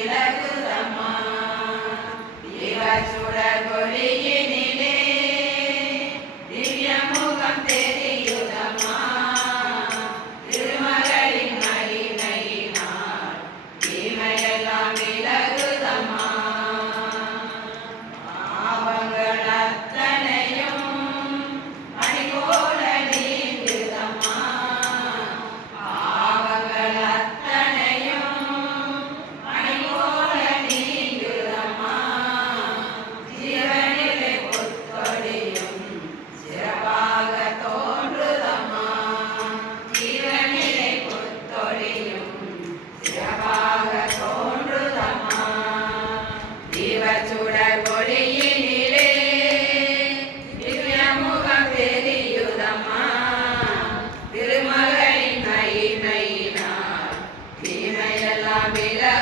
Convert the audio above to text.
விலகுதம்மா சுடர் ஒளியினிலே திவ்ய முகம் தெரியுதம்மா திருமகளின் மகிமையினால் தீமையெல்லாம் விலகுதம்மா பாவங்கள் அத்தனையும் மணி போல நீங்குதம்மா பாவங்கள் அத்தனையும் மணி போல நீங்குதம்மா ஜீவனிலே புத்தொழியும் சிறப்பாக தோன்றுதம்மா ஜீவனிலே புத்தொழியும் சிறப்பாக தோன்றுதம்மா சுடர் ஒளியினிலே திவ்ய முகம் தெரியுதம்மா திருமகளின் மகிமையினால் தீமையெல்லாம் விலகுதம்மா